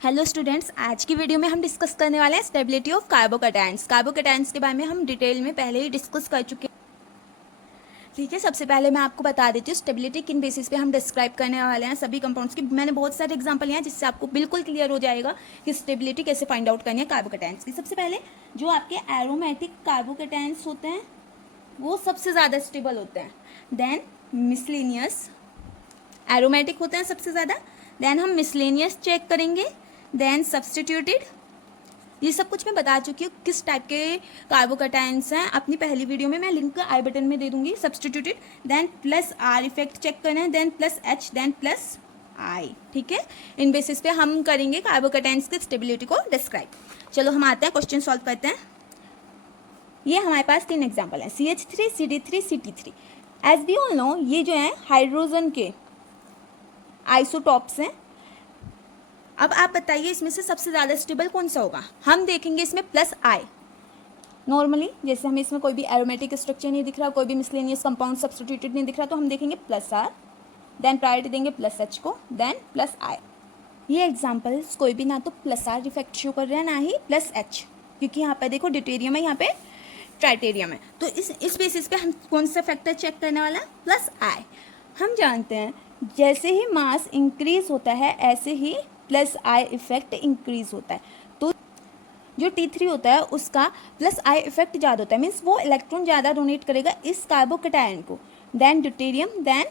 Hello students, आज की video में हम डिस्कस करने वाले हैं स्टेबिलिटी ऑफ कार्बोकैटायंस। कार्बोकैटायंस के बारे में हम डिटेल में पहले ही डिस्कस कर चुके हैं। ठीक है, सबसे पहले मैं आपको बता देती हूँ स्टेबिलिटी किन बेसिस पे हम डिस्क्राइब करने वाले हैं सभी कंपाउंड्स की। मैंने बहुत सारे एग्जांपल लिया हैं जिससे आपको बिल्कुल क्लियर हो जाएगा कि स्टेबिलिटी कैसे फाइंड आउट करनी है कार्बोकैटायंस की। सबसे पहले जो आपके एरोमेटिक कार्बोकैटायंस होते हैं वो सबसे ज़्यादा स्टेबल होते हैं। देन मिसलेनियस एरोमेटिक होते हैं सबसे ज़्यादा। देन हम मिसलेनियस चेक करेंगे। देन सब्सटीट्यूटेड, ये सब कुछ मैं बता चुकी हूँ किस टाइप के कार्बोकैटायंस हैं अपनी पहली वीडियो में। मैं लिंक आई बटन में दे दूंगी। Substituted, then plus R effect check करना है, then plus H, then plus I. ठीक है, इन बेसिस पे हम करेंगे कार्बोकैटायंस की स्टेबिलिटी को डिस्क्राइब। चलो हम आते हैं, क्वेश्चन सॉल्व करते हैं। ये हमारे पास 3 एग्जाम्पल हैं, CH3, CD3, CT3। As we all know, ये जो है हाइड्रोजन के आइसोटॉप्स हैं। अब आप बताइए इसमें से सबसे ज़्यादा स्टेबल कौन सा होगा। हम देखेंगे इसमें प्लस आई। नॉर्मली जैसे हमें इसमें कोई भी एरोमेटिक स्ट्रक्चर नहीं दिख रहा, कोई भी मिसलेनियस कंपाउंड सब्स्टिट्यूटेड नहीं दिख रहा, तो हम देखेंगे प्लस आर, देन प्रायोरिटी देंगे प्लस एच को, देन प्लस आई। ये एग्जाम्पल्स कोई भी ना तो प्लस आर इफेक्ट शो कर रहे हैं ना ही प्लस एच, क्योंकि यहाँ पर देखो ड्यूटेरियम है, यहाँ पे ट्राइटेरियम है। तो इस बेसिस पे हम कौन सा फैक्टर चेक करने वाला है, प्लस आई। हम जानते हैं जैसे ही मास इंक्रीज होता है ऐसे ही प्लस आई इफेक्ट इंक्रीज होता है। तो जो T3 होता है उसका प्लस आई इफेक्ट ज़्यादा होता है, मीन्स वो इलेक्ट्रॉन ज़्यादा डोनेट करेगा इस कार्बोकैटायन को, देन ड्यूटेरियम, देन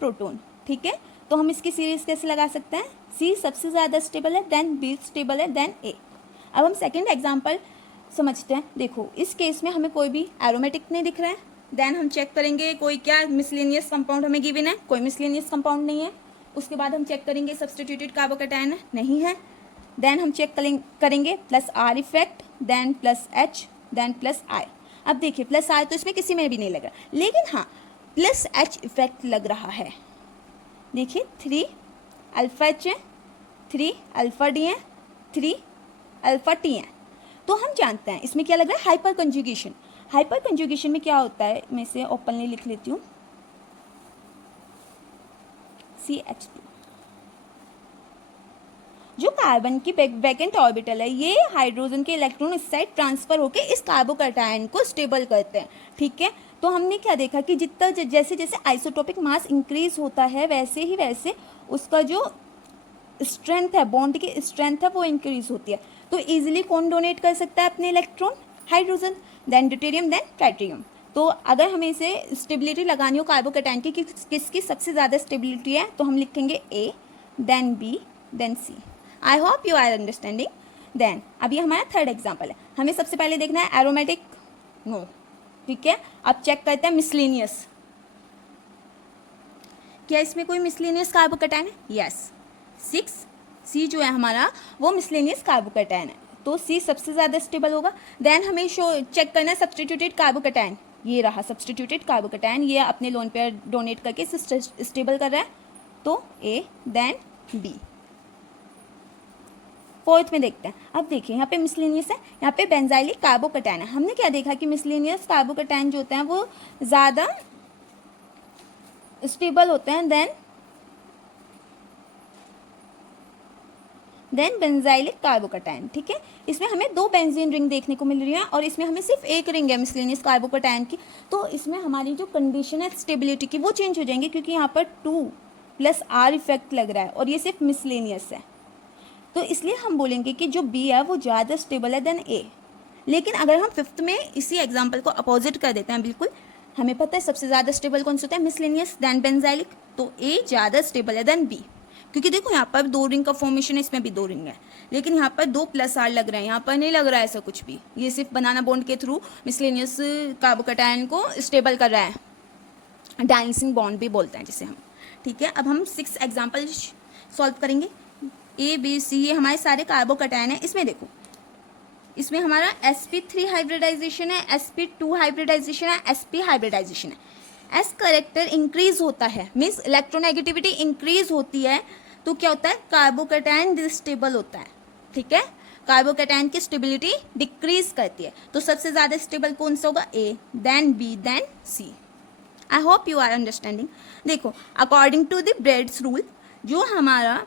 प्रोटॉन। ठीक है, तो हम इसकी सीरीज कैसे लगा सकते हैं, C सबसे ज़्यादा स्टेबल है, देन B स्टेबल है, देन A। अब हम सेकेंड एग्जाम्पल समझते हैं। देखो इस केस में हमें कोई भी एरोमेटिक नहीं दिख रहा है। देन हम चेक करेंगे कोई क्या मिसलेनियस कंपाउंड हमें गिवन है, कोई मिसलेनियस कंपाउंड नहीं है। उसके बाद हम चेक करेंगे सब्स्टिट्यूटेड कार्बोकैटायन है, नहीं है। देन हम चेक करेंगे plus R effect, then plus H, then plus I. अब देखिए प्लस आर तो इसमें किसी में भी नहीं लग रहा, लेकिन हाँ प्लस एच इफेक्ट लग रहा है। देखिए 3 अल्फा एच है, 3 अल्फा डी है, 3 अल्फा टी है। तो हम जानते हैं इसमें क्या लग रहा है, हाइपर कंजुगेशन। हाइपर कंजुगेशन में क्या होता है, मैं इसे ओपनली लिख लेती हूँ, CH2। जो कार्बन की वैकेंट ऑर्बिटल है, ये हाइड्रोजन के इलेक्ट्रॉन इस साइड ट्रांसफर होकर इस कार्बोकैटायन को स्टेबल करते हैं। ठीक है, तो हमने क्या देखा कि जितना जैसे जैसे आइसोटोपिक मास इंक्रीज होता है वैसे उसका जो स्ट्रेंथ है, बॉन्ड की स्ट्रेंथ है, वो इंक्रीज होती है। तो इजीली कौन डोनेट कर सकता है अपने electron, hydrogen, then deuterium, then tritium. तो अगर हमें इसे स्टेबिलिटी लगानी हो कार्बोकैटायन की कि किसकी सबसे ज़्यादा स्टेबिलिटी है, तो हम लिखेंगे A, then B, then C। I hope you are understanding. Then अब ये हमारा थर्ड एग्जाम्पल है। हमें सबसे पहले देखना है एरोमेटिक, नो। ठीक है, अब चेक करते हैं मिसलेनियस। क्या इसमें कोई मिसलेनियस कार्बोकैटायन है, यस। 6C जो है हमारा वो मिसलेनियस कार्बोकैटायन है, तो C सबसे ज़्यादा स्टेबल होगा। देन हमें चेक करना है सब्स्टिट्यूटेड कार्बोकैटायन। ये रहा सब्स्टिट्यूटेड कार्बोकैटायन, ये अपने लोन पेयर डोनेट करके स्टेबल कर रहा है, तो A, देन B। फोर्थ में देखते हैं। अब देखिए यहाँ पे मिसलेनियस है, यहाँ पे बेंजाइलिक कार्बोकैटायन है। हमने क्या देखा कि मिसलेनियस कार्बोकैटायन जो होते हैं वो ज़्यादा स्टेबल होते हैं देन बेंजाइलिक कार्बोकैटायन। ठीक है, इसमें हमें 2 बेंजीन रिंग देखने को मिल रही है और इसमें हमें सिर्फ एक रिंग है मिसलेनियस कार्बोकैटायन की। तो इसमें हमारी जो कंडीशन है स्टेबिलिटी की वो चेंज हो जाएंगी, क्योंकि यहाँ पर 2 प्लस आर इफेक्ट लग रहा है और ये सिर्फ मिसलेनियस है। तो इसलिए हम बोलेंगे कि जो B है वो ज़्यादा स्टेबल है देन A। लेकिन अगर हम फिफ्थ में इसी एग्जाम्पल को अपोजिट कर देते हैं, बिल्कुल हमें पता है सबसे ज़्यादा स्टेबल कौन सा होता है, मिसलेनियस, देन बेंजाइलिक, तो A ज़्यादा स्टेबल है देन B। क्योंकि देखो यहाँ पर 2 रिंग का फॉर्मेशन है, इसमें भी 2 रिंग है, लेकिन यहाँ पर 2 प्लस आर लग रहे हैं, यहाँ पर नहीं लग रहा है ऐसा कुछ भी। ये सिर्फ बनाना बॉन्ड के थ्रू मिसलेनियस कार्बोकैटायन को स्टेबल कर रहा है, डायनेसिंग बॉन्ड भी बोलते हैं जिसे हम। ठीक है, अब हम 6 एग्जाम्पल सॉल्व करेंगे। A, B, C ये हमारे सारे कार्बोकैटायन है। इसमें देखो, इसमें हमारा sp3 हाइब्रिडाइजेशन है, sp2 हाइब्रिडाइजेशन है, sp हाइब्रिडाइजेशन है। S करेक्टर इंक्रीज होता है, मीन्स इलेक्ट्रोनेगेटिविटी इंक्रीज होती है, तो क्या होता है, कार्बोकैटायन डिस्टेबल होता है। ठीक है, कार्बोकैटायन की स्टेबिलिटी डिक्रीज करती है। तो सबसे ज़्यादा स्टेबल कौन सा होगा, A, then B, then C। I hope you are understanding. देखो according to the Bredt's rule, जो हमारा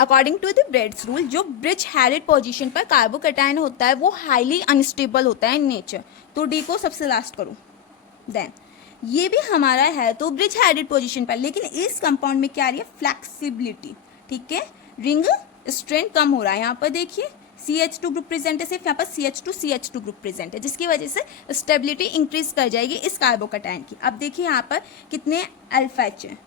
according to the Bredt's rule, जो ब्रिज हेडेड पोजीशन पर कार्बोकैटायन होता है वो हाईली अनस्टेबल होता है इन नेचर। तो डी को सबसे लास्ट करूँ। देन ये भी हमारा है तो ब्रिज हेडेड पोजीशन पर, लेकिन इस कंपाउंड में क्या आ रही है, फ्लेक्सिबिलिटी। ठीक है, रिंग स्ट्रेंथ कम हो रहा है। यहाँ पर देखिए CH2 ग्रुप प्रेजेंट है, सिर्फ यहाँ पर CH2 ग्रुप प्रेजेंट है, जिसकी वजह से स्टेबिलिटी इंक्रीज कर जाएगी इस कार्बोकैटायन की। अब देखिए यहाँ पर कितने अल्फा एच है,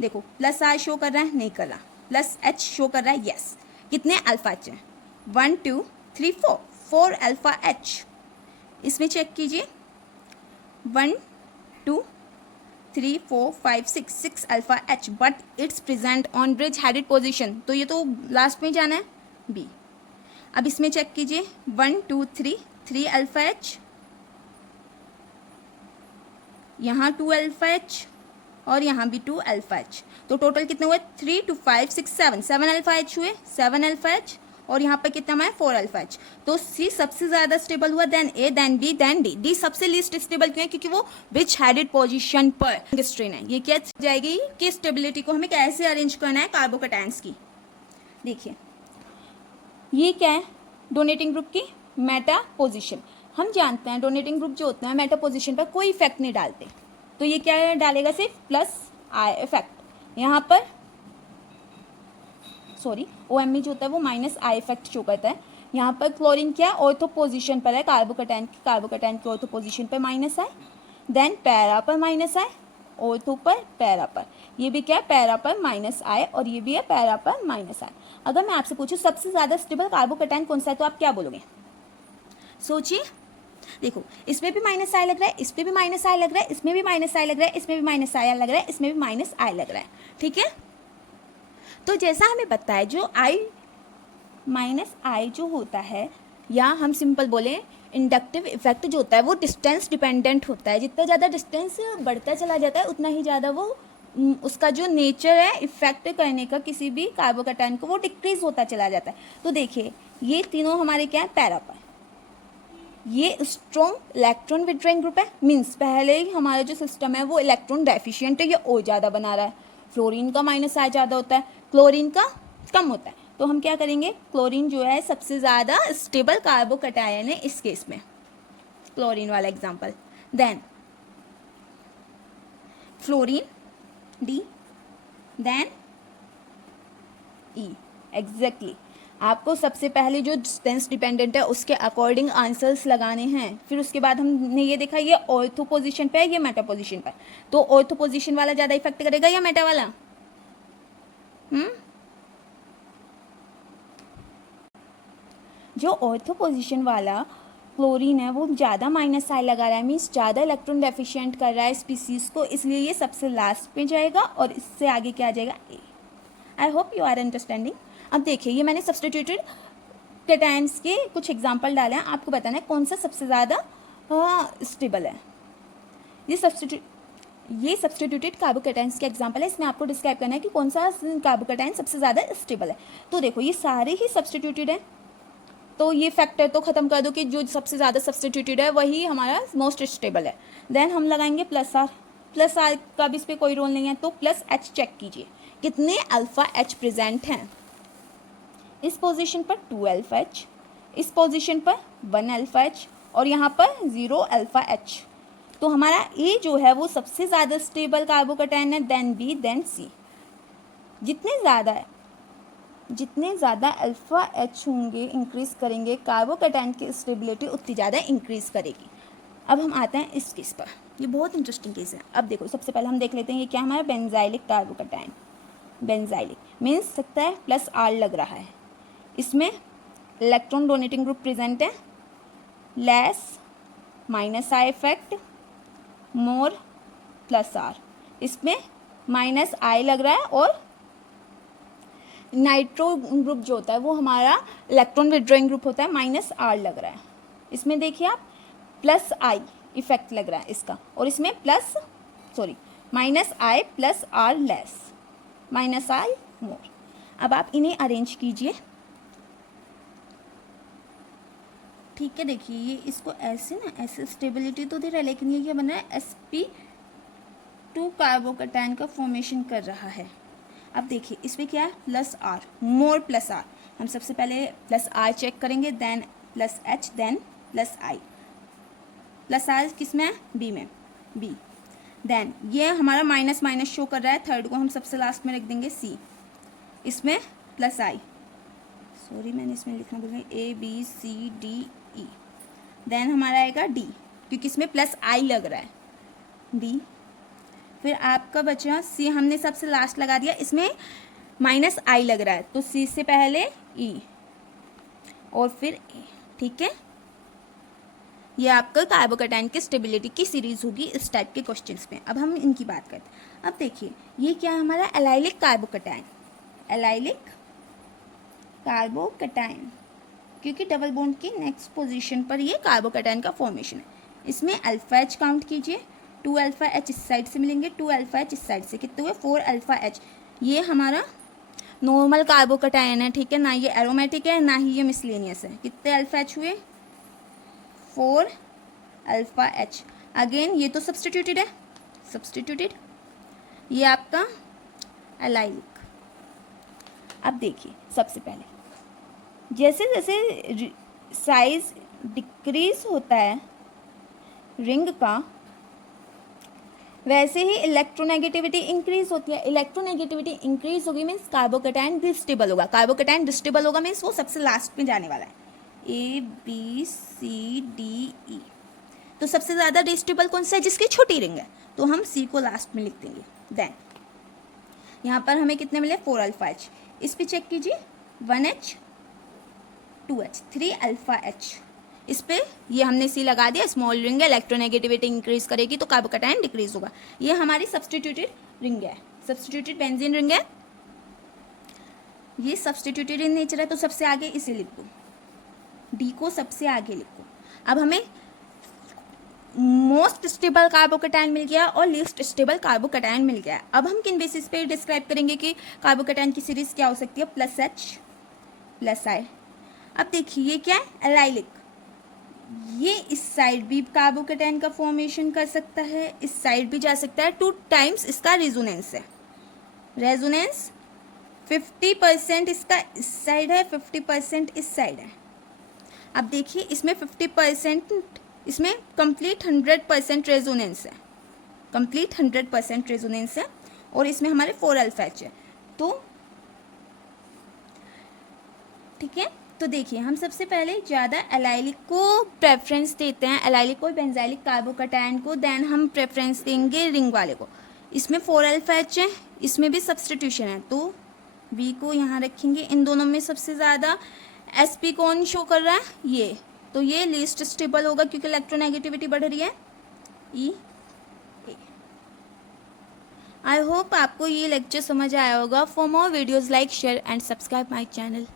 देखो प्लस I शो कर रहा है, नहीं कर रहा, प्लस H शो कर रहा है, यस। कितने अल्फा एच है, 1 2 3 4, 4 अल्फा एच। इसमें चेक कीजिए 1 2 3 4 5 6, 6 alpha H, but it's present on bridge headed position, तो ये तो लास्ट में जाना है बी। अब इसमें चेक कीजिए 1 2 3, 3 अल्फा एच, यहाँ 2 अल्फा एच और यहाँ भी 2 अल्फा एच, तो टोटल कितने हुए 3 2 5 6 7, 7 अल्फा एच हुए, 7 अल्फा एच, और यहाँ पर कितना है 4 अल्फा एच। तो सी सबसे ज़्यादा स्टेबल हुआ, then A, then B, then D. D सबसे लीस्ट स्टेबल क्यों है, क्योंकि वो ब्रिज हेडेड पोजीशन पर स्ट्रेन है। ये क्या जाएगी कि स्टेबिलिटी को हमें कैसे अरेंज करना है कार्बोकैटायंस की। देखिए ये क्या है, डोनेटिंग ग्रुप की मेटा पोजिशन। हम जानते हैं डोनेटिंग ग्रुप जो होता है मेटा पोजिशन पर कोई इफेक्ट नहीं डालते, तो ये क्या डालेगा, सिर्फ प्लस I इफेक्ट। यहाँ पर सॉरी OMe जो होता है वो माइनस I इफेक्ट शो करता है। यहाँ पर क्लोरीन क्या ऑर्थो पोजीशन पर है, कार्बोकैटायन की ऑर्थो पोजीशन पर माइनस I, देन पैरा पर माइनस I, ऑर्थो पर पैरा पर, ये भी क्या है पैरा पर माइनस I, और ये भी है पैरा पर माइनस I। अगर मैं आपसे पूछूं सबसे ज़्यादा स्टेबल कार्बोकैटायन कौन सा है, तो आप क्या बोलोगे, सोचिए। देखो इसमें भी माइनस I लग रहा है, इसमें भी माइनस I लग रहा है, इसमें भी माइनस I लग रहा है, इसमें भी माइनस I लग रहा है, इसमें भी माइनस I लग रहा है। ठीक है, तो जैसा हमें पता है जो I माइनस I जो होता है, या हम सिंपल बोले इंडक्टिव इफेक्ट जो होता है वो डिस्टेंस डिपेंडेंट होता है। जितना ज़्यादा डिस्टेंस बढ़ता चला जाता है उतना ही ज़्यादा वो उसका जो नेचर है इफेक्ट करने का किसी भी कार्बोकैटायन को वो डिक्रीज होता चला जाता है। तो देखिए ये तीनों हमारे क्या है पैरा पर, ये स्ट्रॉन्ग इलेक्ट्रॉन विड्रॉइंग ग्रुप है, मीन्स पहले ही हमारा जो सिस्टम है वो इलेक्ट्रॉन डेफिशिएंट है, ये ओ ज़्यादा बना रहा है। फ्लोरीन का माइनस I ज़्यादा होता है, क्लोरीन का कम होता है, तो हम क्या करेंगे, क्लोरीन जो है सबसे ज़्यादा स्टेबल कार्बोकैटायन है इस केस में, क्लोरीन वाला example. Then fluorine D, then E. Exactly आपको सबसे पहले जो डिस्टेंस डिपेंडेंट है उसके अकॉर्डिंग आंसर्स लगाने हैं। फिर उसके बाद हमने ये देखा ये ऑर्थो पोजीशन पे है, ये मेटा पोजीशन पे, तो ऑर्थो पोजीशन वाला ज़्यादा इफेक्ट करेगा या मेटा वाला? जो ऑर्थो पोजीशन वाला क्लोरीन है वो ज़्यादा माइनस I लगा रहा है, मीन्स ज़्यादा इलेक्ट्रॉन डेफिशिएंट कर रहा है स्पीसीज को, इसलिए ये सबसे लास्ट में जाएगा और इससे आगे क्या आ जाएगा, A. I hope you are understanding. अब देखिए ये मैंने सब्स्टिट्यूटेड कैटायंस के कुछ एग्जांपल डाले हैं, आपको बताना है कौन सा सबसे ज़्यादा स्टेबल है। ये सब्स्टिट्यूटेड कार्बोकैटायंस के एग्जांपल है, इसमें आपको डिस्क्राइब करना है कि कौन सा कार्बोकैटायन सबसे ज़्यादा स्टेबल है। तो देखो ये सारे ही सब्स्टिट्यूटेड है, तो ये फैक्टर तो ख़त्म कर दो कि जो सबसे ज़्यादा सब्स्टिट्यूटेड है वही हमारा मोस्ट स्टेबल है। देन हम लगाएंगे प्लस आर का भी इस पर कोई रोल नहीं है, तो प्लस H चेक कीजिए कितने अल्फ़ा H प्रेजेंट हैं। इस पोजीशन पर 2 अल्फ़ा H, इस पोजीशन पर 1 अल्फ़ा H, और यहाँ पर 0 अल्फ़ा H। तो हमारा ए जो है वो सबसे ज़्यादा स्टेबल कार्बोकैटायन है, देन बी, देन सी। जितने ज़्यादा अल्फ़ा H होंगे इंक्रीज़ करेंगे कार्बोकैटायन की स्टेबिलिटी उतनी ज़्यादा इंक्रीज़ करेगी। अब हम आते हैं इस केस पर, ये बहुत इंटरेस्टिंग केस है। अब देखो सबसे पहले हम देख लेते हैं ये क्या हमारा बेंजाइलिक कार्बोकैटायन। बेंजाइलिक मीन्स सकता है प्लस R लग रहा है, इसमें इलेक्ट्रॉन डोनेटिंग ग्रुप प्रेजेंट है, less minus I effect, more plus R, इसमें माइनस I लग रहा है, और नाइट्रो ग्रुप जो होता है वो हमारा इलेक्ट्रॉन विड्रॉइंग ग्रुप होता है, माइनस R लग रहा है। इसमें देखिए आप प्लस I इफेक्ट लग रहा है इसका, और इसमें minus I plus R less, minus I मोर। अब आप इन्हें अरेंज कीजिए, ठीक है। देखिए ये इसको ऐसे स्टेबिलिटी तो दे रहा है, लेकिन ये क्या बन रहा है, sp2 कार्बोकैटायन का फॉर्मेशन कर रहा है। अब देखिए इसमें क्या है, plus R, more plus R. हम सबसे पहले प्लस आर चेक करेंगे, then plus H, then plus I. Plus R किस में है, बी में, बी। देन ये हमारा माइनस माइनस शो कर रहा है, थर्ड को हम सबसे लास्ट में रख देंगे सी। इसमें प्लस आई, सॉरी मैंने इसमें लिखना भूल गई, A B C D E. Then हमारा आएगा डी, क्योंकि इसमें प्लस आई लग रहा है, डी। फिर आपका बचा सी, हमने सबसे लास्ट लगा दिया, इसमें माइनस आई लग रहा है, तो सी से पहले ई और फिर ए। ठीक है, ये आपका कार्बोकैटायन की स्टेबिलिटी की सीरीज होगी इस टाइप के क्वेश्चंस में। अब हम इनकी बात करते हैं। अब देखिए ये क्या है हमारा, एलाइलिक कार्बोकैटायन, एलाइलिक कार्बोकैटायन, क्योंकि डबल बॉन्ड की नेक्स्ट पोजीशन पर ये कार्बोकैटायन का फॉर्मेशन है। इसमें अल्फा एच काउंट कीजिए, 2 अल्फा एच इस साइड से मिलेंगे, 2 अल्फा एच इस साइड से, कितने हुए, 4 अल्फा एच। ये हमारा नॉर्मल कार्बोकैटायन है, ठीक है, ना ये एरोमेटिक है ना ही ये मिसलेनियस है। कितने अल्फा एच हुए, 4 अल्फा एच। अगेन ये तो सब्स्टिट्यूटेड है, सब्स्टिट्यूटेड, ये आपका एलाइलिक। अब देखिए सबसे पहले जैसे जैसे साइज डिक्रीज होता है रिंग का, वैसे ही इलेक्ट्रोनेगेटिविटी इंक्रीज होती है। इलेक्ट्रोनेगेटिविटी इंक्रीज होगी मीन्स कार्बोकैटायन डिस्टेबल होगा, कार्बोकैटायन डिस्टेबल होगा मीन्स वो सबसे लास्ट में जाने वाला है, ए बी सी डी ई। तो सबसे ज़्यादा डिस्टेबल कौन सा है, जिसकी छोटी रिंग है, तो हम सी को लास्ट में लिख देंगे। देन यहाँ पर हमें कितने मिले, 4 अल्फा एच। इस पर चेक कीजिए, 1 एच 2 एच 3 अल्फा एच। इस पे ये हमने सी लगा दिया, स्मॉल रिंग है, इलेक्ट्रोनेगेटिविटी इंक्रीज करेगी तो कार्बोकैटायन डिक्रीज होगा। ये हमारी सब्स्टिट्यूटेड रिंग है, सब्स्टिट्यूटेड बेंजीन रिंग है, ये सब्स्टिट्यूटेड इन नेचर है, तो सबसे आगे इसे लिख दो, डी को सबसे आगे लिखो। अब हमें मोस्ट स्टेबल कार्बोकैटायन मिल गया और लीस्ट स्टेबल कार्बोकैटायन मिल गया। अब हम किन बेसिस पे डिस्क्राइब करेंगे कि कार्बोकैटायन की सीरीज क्या हो सकती है, प्लस एच प्लस आई। अब देखिए ये क्या है, एलाइलिक, ये इस साइड भी कार्बोकैटायन का फॉर्मेशन कर सकता है, इस साइड भी जा सकता है, 2 टाइम्स इसका रेजोनेंस है। रेजोनेंस 50% इसका इस साइड है, 50% इस साइड है। अब देखिए इसमें 50%, इसमें कंप्लीट 100% रेजोनेंस है, कंप्लीट 100% रेजोनेंस है, और इसमें हमारे 4 अल्फा एच है। तो ठीक है, तो देखिए हम सबसे पहले ज़्यादा एलाइलिक को प्रेफरेंस देते हैं, एलाइलिक को, बेंजाइलिक कार्बोकैटायन को, देन हम प्रेफरेंस देंगे रिंग वाले को। इसमें 4 अल्फा एच है, इसमें भी सब्स्टिट्यूशन है, तो बी को यहाँ रखेंगे। इन दोनों में सबसे ज़्यादा एस पी कौन शो कर रहा है, ये, तो ये लीस्ट स्टेबल होगा क्योंकि इलेक्ट्रोनेगेटिविटी बढ़ रही है, ई। आई होप आपको ये लेक्चर समझ आया होगा। For more videos like share and subscribe my channel.